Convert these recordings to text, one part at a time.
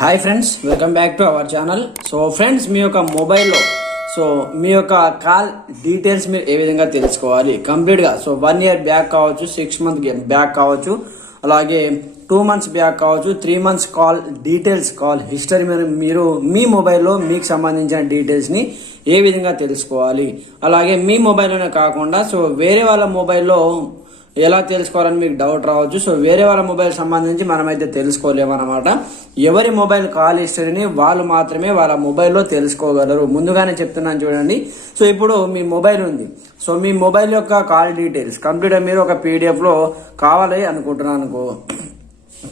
Hi friends welcome back to our channel so friends మీ యొక్క మొబైల్లో so మీ యొక్క call details మీరు ఏ విధంగా తెలుసుకోవాలి? కంప్లీట్గా సో వన్ ఇయర్ బ్యాక్ కావచ్చు సిక్స్ మంత్ బ్యాక్ కావచ్చు అలాగే టూ మంత్స్ బ్యాక్ కావచ్చు three months call details call history మీరు మీరు మీ మొబైల్లో మీకు సంబంధించిన డీటెయిల్స్ని ఏ విధంగా తెలుసుకోవాలి? అలాగే మీ మొబైల్లోనే కాకుండా సో వేరే వాళ్ళ మొబైల్లో ఎలా తెలుసుకోవాలని మీకు డౌట్ రావచ్చు. సో వేరే వాళ్ళ మొబైల్ సంబంధించి మనమైతే తెలుసుకోలేమన్నమాట ఎవరి మొబైల్ కాల్ హిస్టరీని వాళ్ళు మాత్రమే వాళ్ళ మొబైల్లో తెలుసుకోగలరు. ముందుగానే చెప్తున్నాను చూడండి. సో ఇప్పుడు మీ మొబైల్ ఉంది. సో మీ మొబైల్ యొక్క కాల్ డీటెయిల్స్ కంప్యూటర్ మీరు ఒక పీడిఎఫ్లో కావాలి అనుకుంటున్నాను అనుకో.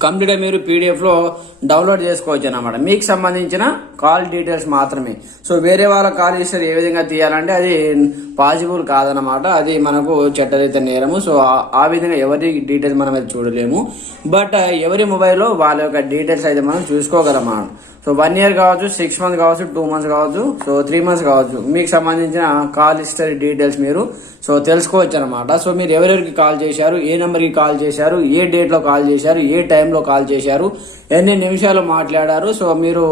కంప్లీట్గా మీరు పీడిఎఫ్లో డౌన్లోడ్ చేసుకోవచ్చు అనమాట మీకు సంబంధించిన కాల్ డీటెయిల్స్ మాత్రమే. సో వేరే వాళ్ళ కాల్ హిస్టరీ ఏ విధంగా తీయాలంటే అది పాసిబుల్ కాదనమాట అది మనకు చట్టరీత నేరము. సో ఆ- ఆ విధంగా ఎవరి డీటెయిల్స్ మనం అయితే చూడలేము. బట్ ఎవరి మొబైల్లో వాళ్ళ యొక్క డీటెయిల్స్ అయితే మనం చూసుకోగలం అన్నమాట సో వన్ ఇయర్ కావచ్చు సిక్స్ మంత్స్ కావచ్చు టూ మంత్స్ కావచ్చు సో త్రీ మంత్స్ కావచ్చు. మీకు సంబంధించిన కాల్ హిస్టరీ డీటెయిల్స్ మీరు సో తెలుసుకోవచ్చు అనమాట సో మీరు ఎవరెవరికి కాల్ చేశారు ఏ నెంబర్కి కాల్ చేశారు ఏ డేట్లో కాల్ చేశారు ఏ టైంలో కాల్ చేశారు ఎన్ని నిమిషాలు మాట్లాడారు సో మీరు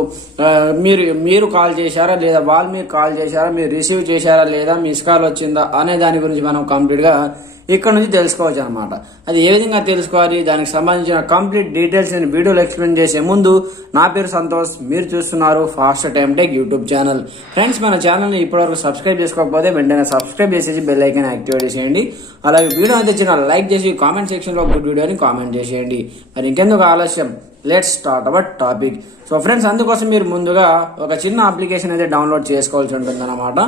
మీరు మీరు కాల్ చేశారా లేదా వాళ్ళు మీకు కాల్ చేశారా మీరు రిసీవ్ చేశారా లేదా మిస్ కాల్ వచ్చిందా అనే దాని గురించి మనం కంప్లీట్గా ఇక్కడ నుంచి తెలుసుకోవచ్చు అనమాట అది ఏ విధంగా తెలుసుకోవాలి? దానికి సంబంధించిన కంప్లీట్ డీటెయిల్స్ నేను వీడియోలో ఎక్స్ప్లెయిన్ చేసే ముందు నా పేరు సంతోష్. మీరు చూస్తున్నారు fast time tech YouTube channel. Friends మన ఛానల్ని ఇప్పటివరకు సబ్స్క్రైబ్ చేసుకోకపోతే వెంటనే సబ్స్క్రైబ్ చేసేసి బెల్ ఐకాన్ యాక్టివేట్ చేసేయండి. అలాగే వీడియో అయితే చిన్న లైక్ చేసి కామెంట్ సెక్షన్లో గుడ్ వీడియోని కామెంట్ చేసేయండి. మరి ఇంకెందుకు ఆలస్యం? Let's start our topic so friends అందుకోసం మీరు ముందుగా ఒక చిన్న అప్లికేషన్ అయితే డౌన్లోడ్ చేసుకోవాల్సి ఉంటుంది అనమాట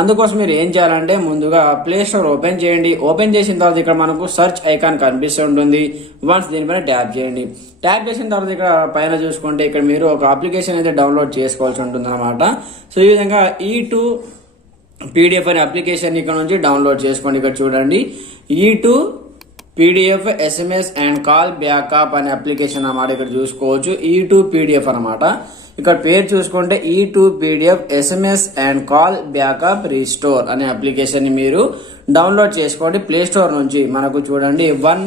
అందుకోసం మీరు ఏం చేయాలంటే ముందుగా ప్లే స్టోర్ ఓపెన్ చేయండి. ఓపెన్ చేసిన తర్వాత ఇక్కడ మనకు సర్చ్ ఐకాన్ కనిపిస్తుంటుంది వన్స్ దీనిపైన ట్యాప్ చేయండి. ట్యాప్ చేసిన తర్వాత ఇక్కడ పైన చూసుకుంటే ఇక్కడ మీరు ఒక అప్లికేషన్ అయితే డౌన్లోడ్ చేసుకోవాల్సి ఉంటుంది అనమాట సో ఈ విధంగా ఈ టూ పీడిఎఫ్ అనే అప్లికేషన్ ఇక్కడ నుంచి డౌన్లోడ్ చేసుకోండి. ఇక్కడ చూడండి. E E two PDF SMS and call backup అనే అప్లికేషన్ అన్నమాట ఇక్కడ చూసుకోవచ్చు. ఈ టూ పీడిఎఫ్ అనమాట ఇక్కడ పేరు చూసుకుంటే E two PDF SMS and call backup restore అనే అప్లికేషన్ని మీరు డౌన్లోడ్ చేసుకోండి. ప్లే స్టోర్ నుంచి మనకు చూడండి వన్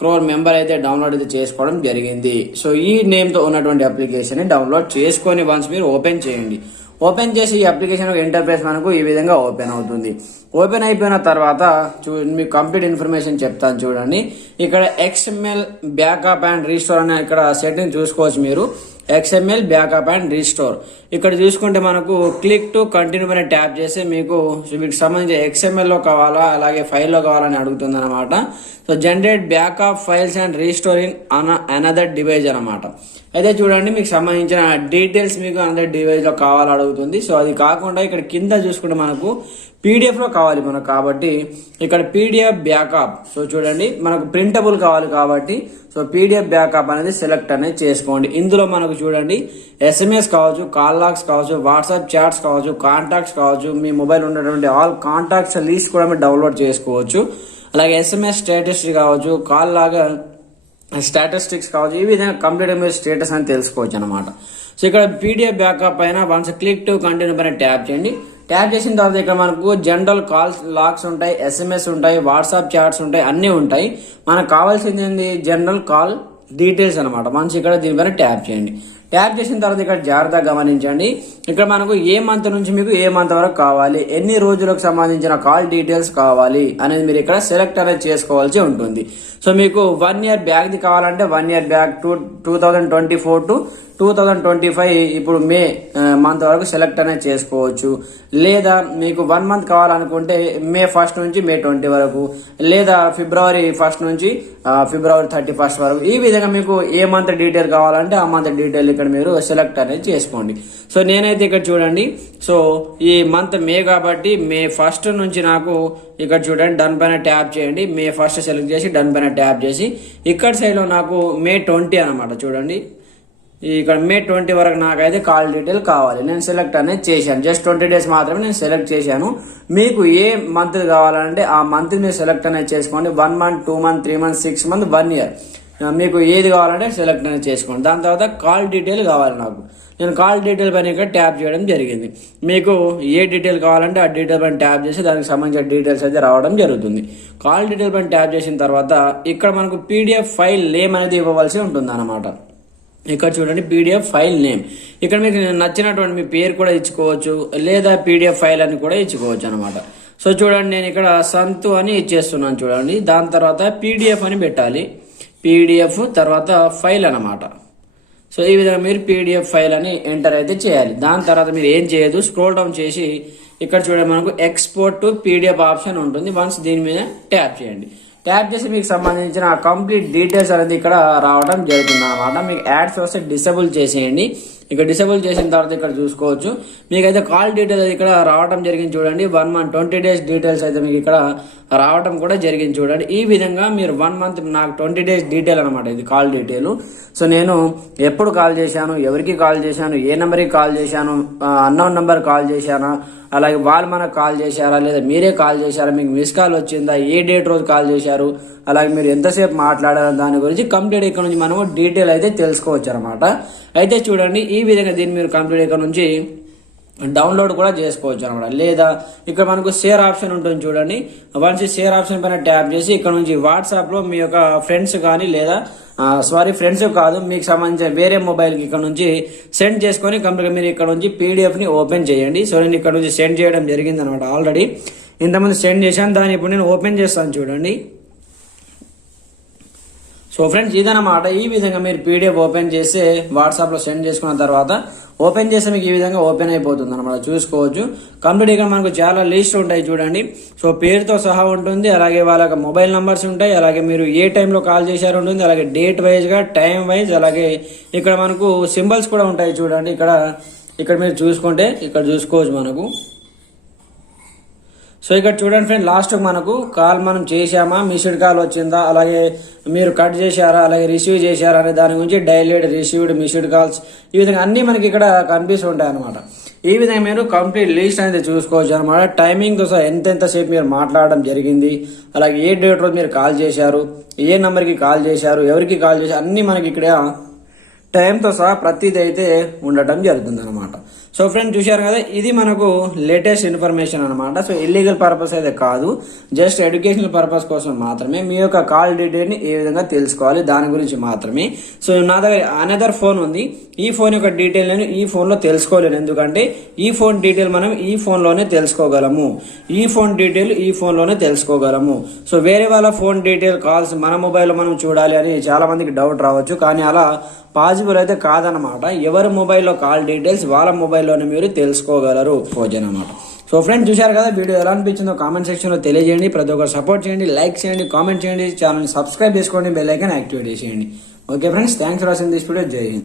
క్రోర్ మెంబర్ అయితే డౌన్లోడ్ అయితే చేసుకోవడం జరిగింది. సో ఈ నేమ్తో ఉన్నటువంటి అప్లికేషన్ని డౌన్లోడ్ చేసుకొని వన్స్ మీరు ఓపెన్ చేయండి. ఓపెన్ చేసి ఈ అప్లికేషన్ ఇంటర్ఫేస్ మనకు ఈ విధంగా ఓపెన్ అవుతుంది. ఓపెన్ అయిపోయిన తర్వాత చూ మీకు కంప్లీట్ ఇన్ఫర్మేషన్ చెప్తాను చూడండి. ఇక్కడ ఎక్స్ఎంఎల్ బ్యాకప్ అండ్ రీస్టోర్ అనే ఇక్కడ సెట్టింగ్ చూసుకోవచ్చు మీరు. ఎక్స్ఎంఎల్ బ్యాకప్ అండ్ రీస్టోర్ ఇక్కడ చూసుకుంటే మనకు క్లిక్ టు కంటిన్యూ పైన ట్యాప్ చేస్తే మీకు మీకు సంబంధించి ఎక్స్ఎంఎల్లో కావాలా అలాగే ఫైల్లో కావాలని అడుగుతుంది అనమాట so generate backup files and restoring అన అనదర్ డివైజ్ అనమాట అయితే చూడండి మీకు సంబంధించిన డీటెయిల్స్ మీకు అనదర్ డివైజ్లో కావాలని అడుగుతుంది. సో అది కాకుండా ఇక్కడ కింద చూసుకుంటే మనకు పీడిఎఫ్లో కావాలి మనకు కాబట్టి ఇక్కడ పీడిఎఫ్ బ్యాకప్. సో చూడండి మనకు ప్రింటబుల్ కావాలి కాబట్టి సో పీడిఎఫ్ బ్యాకప్ అనేది సెలెక్ట్ అనేది చేసుకోండి. ఇందులో మనకు చూడండి ఎస్ఎంఎస్ కావచ్చు కాల్ లాగ్స్ కావచ్చు వాట్సాప్ చాట్స్ కావచ్చు కాంటాక్ట్స్ కావచ్చు మీ మొబైల్ ఉన్నటువంటి ఆల్ కాంటాక్ట్స్ లీస్ట్ కూడా మీరు డౌన్లోడ్ చేసుకోవచ్చు. అలాగే ఎస్ఎంఎస్ స్టేటస్ కావచ్చు కాల్ లాగా స్టాటిస్టిక్స్ కావచ్చు ఈ విధంగా కంప్లీట్ మీరు స్టేటస్ అని తెలుసుకోవచ్చు అనమాట సో ఇక్కడ పీడిఎఫ్ బ్యాకప్ పైన వన్స్ క్లిక్ టు కంటిన్యూ పైన ట్యాప్ చేయండి. ట్యాప్ చేసిన తర్వాత ఇక్కడ మనకు జనరల్ కాల్స్ లాక్స్ ఉంటాయి ఎస్ఎంఎస్ ఉంటాయి వాట్సాప్ చాట్స్ ఉంటాయి అన్నీ ఉంటాయి. మనకు కావాల్సింది ఏంది? జనరల్ కాల్ డీటెయిల్స్ అనమాట మనసు ఇక్కడ దీనిపైన ట్యాప్ చేయండి. ట్యాప్ చేసిన తర్వాత ఇక్కడ జాగ్రత్తగా గమనించండి. ఇక్కడ మనకు ఏ మంత్ నుంచి మీకు ఏ మంత్ వరకు కావాలి ఎన్ని రోజులకు సంబంధించిన కాల్ డీటెయిల్స్ కావాలి అనేది మీరు ఇక్కడ సెలెక్ట్ అనేది చేసుకోవాల్సి ఉంటుంది. సో మీకు వన్ ఇయర్ బ్యాగ్ది కావాలంటే one year back two two thousand twenty four to two thousand twenty five ఇప్పుడు మే మంత్ వరకు సెలెక్ట్ అనేది చేసుకోవచ్చు. లేదా మీకు వన్ మంత్ కావాలనుకుంటే మే ఫస్ట్ నుంచి మే ట్వంటీ వరకు లేదా ఫిబ్రవరి ఫస్ట్ నుంచి ఫిబ్రవరి థర్టీ ఫస్ట్ వరకు. ఈ విధంగా మీకు ఏ మంత్ డీటెయిల్ కావాలంటే ఆ మంత్ డీటెయిల్ ఇక్కడ మీరు సెలెక్ట్ అనేది చేసుకోండి. సో నేనైతే ఇక్కడ చూడండి. సో ఈ మంత్ మే కాబట్టి మే ఫస్ట్ నుంచి నాకు ఇక్కడ చూడండి డన్ పైన ట్యాప్ చేయండి. మే ఫస్ట్ సెలెక్ట్ చేసి డన్ పైన ట్యాప్ చేసి ఇక్కడ సైడ్లో నాకు మే ట్వంటీ అనమాట చూడండి. ఇక్కడ మే ట్వంటీ వరకు నాకైతే కాల్ డీటెయిల్ కావాలి. నేను సెలెక్ట్ అనేది చేశాను. జస్ట్ ట్వంటీ డేస్ మాత్రమే నేను సెలెక్ట్ చేశాను. మీకు ఏ మంత్ కావాలంటే ఆ మంత్ మీరు సెలెక్ట్ అనేది చేసుకోండి. One month two month three month six month one year మీకు ఏది కావాలంటే సెలెక్ట్ అనేది చేసుకోండి. దాని తర్వాత కాల్ డీటెయిల్ కావాలి నాకు. నేను కాల్ డీటెయిల్ పైన ఇక్కడ ట్యాప్ చేయడం జరిగింది. మీకు ఏ డీటెయిల్ కావాలంటే ఆ డీటెయిల్ పైన ట్యాప్ చేసి దానికి సంబంధించిన డీటెయిల్స్ అయితే రావడం జరుగుతుంది. కాల్ డీటెయిల్ పైన ట్యాప్ చేసిన తర్వాత ఇక్కడ మనకు పీడిఎఫ్ ఫైల్ నేమ్ అనేది ఇవ్వవలసి ఉంటుంది ఇక్కడ చూడండి పీడిఎఫ్ ఫైల్ నేమ్ ఇక్కడ మీకు నచ్చినటువంటి మీ పేరు కూడా ఇచ్చుకోవచ్చు లేదా పీడిఎఫ్ ఫైల్ అని కూడా ఇచ్చుకోవచ్చు అనమాట సో చూడండి నేను ఇక్కడ సంతు అని ఇచ్చేస్తున్నాను చూడండి. దాని తర్వాత పీడిఎఫ్ అని పెట్టాలి. పీడిఎఫ్ తర్వాత ఫైల్ అన్నమాట. సో ఈ విధంగా మీరు పీడిఎఫ్ ఫైల్ అని ఎంటర్ అయితే చేయాలి. దాని తర్వాత మీరు ఏం చేయదు స్క్రోల్ డౌన్ చేసి ఇక్కడ చూడండి మనకు ఎక్స్పోర్ట్ టు పీడిఎఫ్ ఆప్షన్ ఉంటుంది. వన్స్ దీని మీద ట్యాప్ చేయండి. ట్యాప్ చేసి మీకు సంబంధించిన కంప్లీట్ డీటెయిల్స్ అనేది ఇక్కడ రావడం జరుగుతుంది అనమాట మీకు యాడ్స్ వస్తే డిసేబుల్ చేసేయండి. ఇక్కడ డిసేబుల్ చేసిన తర్వాత ఇక్కడ చూసుకోవచ్చు. మీకైతే కాల్ డీటెయిల్ ఇక్కడ రావడం జరిగింది చూడండి. One month twenty days details అయితే మీకు ఇక్కడ రావడం కూడా జరిగింది చూడండి. ఈ విధంగా మీరు వన్ మంత్ నాకు ట్వంటీ డేస్ డీటెయిల్ అనమాట ఇది కాల్ డీటెయిల్ సో నేను ఎప్పుడు కాల్ చేశాను ఎవరికి కాల్ చేశాను ఏ నెంబర్కి కాల్ చేశాను అన్నోన్ నెంబర్ కాల్ చేశానా అలాగే వాళ్ళు మనకు కాల్ చేశారా లేదా మీరే కాల్ చేశారా మీకు మిస్ కాల్ వచ్చిందా ఏ డేట్ రోజు కాల్ చేశారు అలాగే మీరు ఎంతసేపు మాట్లాడారు దాని గురించి కంప్లీట్ ఇక్కడ నుంచి మనము డీటెయిల్ అయితే తెలుసుకోవచ్చు అనమాట అయితే చూడండి ఈ ఈ విధంగా దీన్ని మీరు కంప్లీట్ ఇక్కడ నుంచి డౌన్లోడ్ కూడా చేసుకోవచ్చు అనమాట లేదా ఇక్కడ మనకు షేర్ ఆప్షన్ ఉంటుంది చూడండి. వన్స్ షేర్ ఆప్షన్ పైన ట్యాప్ చేసి ఇక్కడ నుంచి వాట్సాప్లో మీ యొక్క ఫ్రెండ్స్ కానీ లేదా సారీ ఫ్రెండ్స్ కాదు మీకు సంబంధించిన వేరే మొబైల్కి ఇక్కడ నుంచి సెండ్ చేసుకొని కంప్లీట్ మీరు ఇక్కడ నుంచి పీడిఎఫ్ని ఓపెన్ చేయండి. సో నేను ఇక్కడ నుంచి సెండ్ చేయడం జరిగింది అనమాట ఆల్రెడీ ఇంతకుముందు సెండ్ చేశాను దాన్ని ఇప్పుడు నేను ఓపెన్ చేస్తాను చూడండి. సో ఫ్రెండ్స్ ఇదన్నమాట ఈ విధంగా మీరు పీడిఎఫ్ ఓపెన్ చేసి వాట్సాప్లో సెండ్ చేసుకున్న తర్వాత ఓపెన్ చేస్తే మీకు ఈ విధంగా ఓపెన్ అయిపోతుంది అనమాట చూసుకోవచ్చు. కంప్లీట్ ఇక్కడ మనకు చాలా లిస్ట్ ఉంటాయి చూడండి. సో పేరుతో సహా ఉంటుంది. అలాగే వాళ్ళ మొబైల్ నంబర్స్ ఉంటాయి. అలాగే మీరు ఏ టైంలో కాల్ చేశారు ఉంటుంది. అలాగే డేట్ వైజ్గా టైం వైజ్ అలాగే ఇక్కడ మనకు సింబల్స్ కూడా ఉంటాయి చూడండి. ఇక్కడ ఇక్కడ మీరు చూసుకుంటే ఇక్కడ చూసుకోవచ్చు మనకు. సో ఇక్కడ చూడండి ఫ్రెండ్ లాస్ట్ మనకు కాల్ మనం చేశామా? మిస్డ్ కాల్ వచ్చిందా? అలాగే మీరు కట్ చేశారా? అలాగే రిసీవ్ చేశారా? అనే దాని గురించి డైలీడ్ రిసీవ్డ్ మిస్డ్ కాల్స్ ఈ విధంగా అన్ని మనకి ఇక్కడ కనిపిస్తూ ఉంటాయి అనమాట ఈ విధంగా మీరు కంప్లీట్ లిస్ట్ అనేది చూసుకోవచ్చు అనమాట టైమింగ్తో సహా ఎంతెంతసేపు మీరు మాట్లాడడం జరిగింది? అలాగే ఏ డేట్ రోజు మీరు కాల్ చేశారు? ఏ నెంబర్కి కాల్ చేశారు? ఎవరికి కాల్ చేశారు? అన్ని మనకి ఇక్కడ టైంతో సహా ప్రతిదీ అయితే ఉండటం జరుగుతుంది అనమాట సో ఫ్రెండ్ చూశారు కదా ఇది మనకు లేటెస్ట్ ఇన్ఫర్మేషన్ అనమాట సో ఇల్లీగల్ పర్పస్ అయితే కాదు. జస్ట్ ఎడ్యుకేషనల్ పర్పస్ కోసం మాత్రమే మీ యొక్క కాల్ డీటెయిల్ని ఏ విధంగా తెలుసుకోవాలి దాని గురించి మాత్రమే. సో నా దగ్గర అనదర్ ఫోన్ ఉంది. ఈ ఫోన్ యొక్క డీటెయిల్ నేను ఈ ఫోన్లో తెలుసుకోలేను. ఎందుకంటే ఈ ఫోన్ డీటెయిల్ మనం ఈ ఫోన్లోనే తెలుసుకోగలము. ఈ ఫోన్ డీటెయిల్ ఈ ఫోన్లోనే తెలుసుకోగలము. సో వేరే వాళ్ళ ఫోన్ డీటెయిల్ కాల్స్ మన మొబైల్లో మనం చూడాలి అని చాలా మందికి డౌట్ రావచ్చు. కానీ అలా పాసిబుల్ అయితే కాదనమాట ఎవరి మొబైల్లో కాల్ డీటెయిల్స్ వాళ్ళ మొబైల్లోనే మీరు తెలుసుకోగలరు. ఫోజన్ అనమాట సో ఫ్రెండ్స్ చూశారు కదా వీడియో ఎలా అనిపించిందో కామెంట్ సెక్షన్లో తెలియజేయండి. ప్రతి ఒక్కరు సపోర్ట్ చేయండి లైక్ చేయండి కామెంట్ చేయండి. ఛానల్ సబ్స్క్రైబ్ చేసుకోండి బెల్ ఐకాన్ యాక్టివేట్ చేసేయండి. Okay friends thanks for watching this video. జై హింద్.